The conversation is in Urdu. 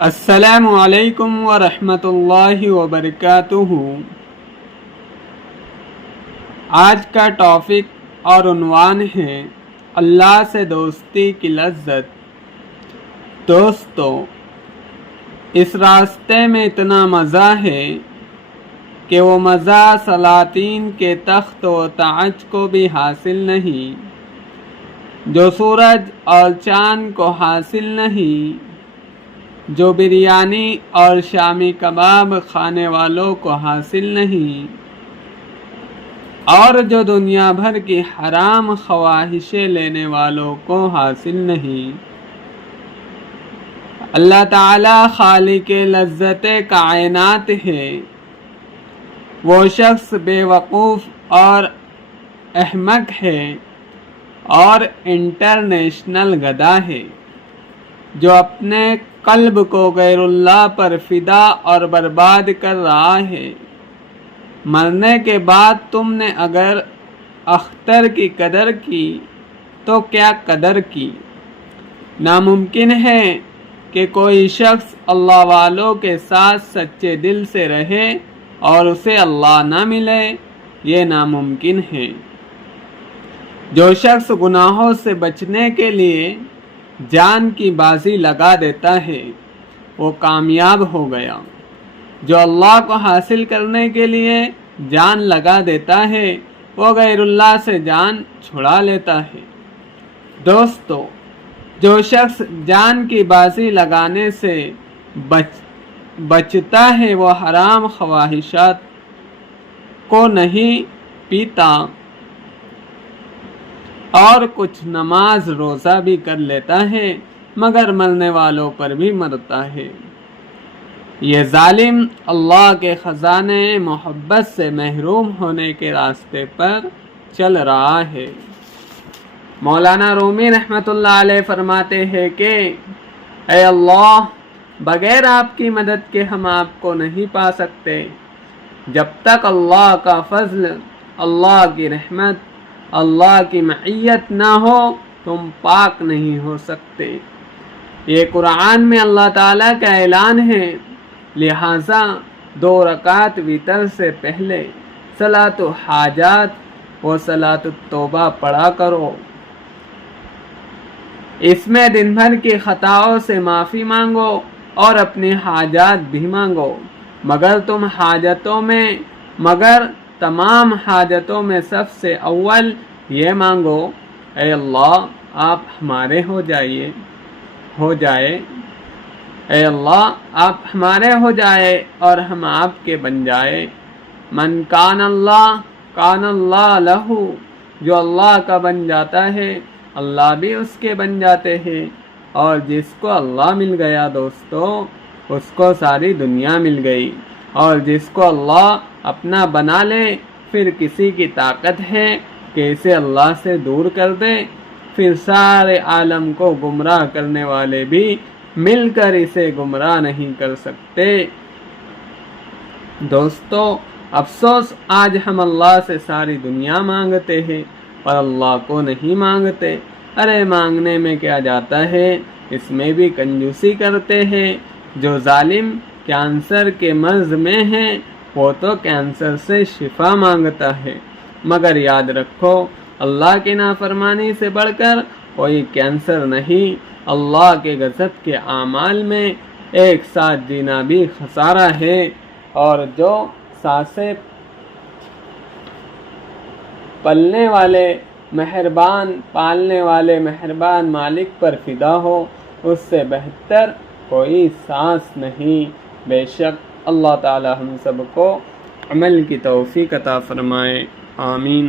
السلام علیکم ورحمۃ اللہ وبرکاتہ۔ آج کا ٹاپک اور عنوان ہے اللہ سے دوستی کی لذت۔ دوستو، اس راستے میں اتنا مزہ ہے کہ وہ مزہ سلاطین کے تخت و تاج کو بھی حاصل نہیں، جو سورج اور چاند کو حاصل نہیں، جو بریانی اور شامی کباب کھانے والوں کو حاصل نہیں، اور جو دنیا بھر کی حرام خواہشیں لینے والوں کو حاصل نہیں۔ اللہ تعالی خالق لذت کائنات ہے۔ وہ شخص بے وقوف اور احمق ہے اور انٹرنیشنل گدھا ہے جو اپنے قلب کو غیر اللہ پر فدا اور برباد کر رہا ہے۔ مرنے کے بعد تم نے اگر اختر کی قدر کی تو کیا قدر کی؟ ناممکن ہے کہ کوئی شخص اللہ والوں کے ساتھ سچے دل سے رہے اور اسے اللہ نہ ملے، یہ ناممکن ہے۔ جو شخص گناہوں سے بچنے کے لیے جان کی بازی لگا دیتا ہے وہ کامیاب ہو گیا۔ جو اللہ کو حاصل کرنے کے لیے جان لگا دیتا ہے وہ غیر اللہ سے جان چھڑا لیتا ہے۔ دوستو، جو شخص جان کی بازی لگانے سے بچتا ہے وہ حرام خواہشات کو نہیں پیتا اور کچھ نماز روزہ بھی کر لیتا ہے مگر مرنے والوں پر بھی مرتا ہے۔ یہ ظالم اللہ کے خزانے محبت سے محروم ہونے کے راستے پر چل رہا ہے۔ مولانا رومی رحمۃ اللہ علیہ فرماتے ہیں کہ اے اللہ، بغیر آپ کی مدد کے ہم آپ کو نہیں پا سکتے۔ جب تک اللہ کا فضل، اللہ کی رحمت، اللہ کی معیت نہ ہو تم پاک نہیں ہو سکتے۔ یہ قرآن میں اللہ تعالیٰ کا اعلان ہے، لہٰذا 2 رکعت وتر سے پہلے صلاۃ الحاجات و صلاۃ التوبہ پڑھا کرو۔ اس میں دن بھر کی خطاؤں سے معافی مانگو اور اپنی حاجات بھی مانگو، مگر تمام حاجتوں میں سب سے اول یہ مانگو، اے اللہ آپ ہمارے ہو جائے، اے اللہ آپ ہمارے ہو جائے اور ہم آپ کے بن جائے۔ من کان اللہ لہو، جو اللہ کا بن جاتا ہے اللہ بھی اس کے بن جاتے ہیں، اور جس کو اللہ مل گیا دوستو اس کو ساری دنیا مل گئی، اور جس کو اللہ اپنا بنا لے پھر کسی کی طاقت ہے کہ اسے اللہ سے دور کر دے؟ پھر سارے عالم کو گمراہ کرنے والے بھی مل کر اسے گمراہ نہیں کر سکتے۔ دوستو، افسوس آج ہم اللہ سے ساری دنیا مانگتے ہیں اور اللہ کو نہیں مانگتے۔ ارے مانگنے میں کیا جاتا ہے، اس میں بھی کنجوسی کرتے ہیں۔ جو ظالم کینسر کے مرض میں ہیں وہ تو کینسر سے شفا مانگتا ہے، مگر یاد رکھو اللہ کی نافرمانی سے بڑھ کر کوئی کینسر نہیں۔ اللہ کے غضب کے اعمال میں ایک ساتھ جینا بھی خسارہ ہے، اور جو سانسیں پالنے والے مہربان مالک پر فدا ہو اس سے بہتر کوئی سانس نہیں۔ بے شک اللہ تعالی ہم سب کو عمل کی توفیق عطا فرمائے، آمین۔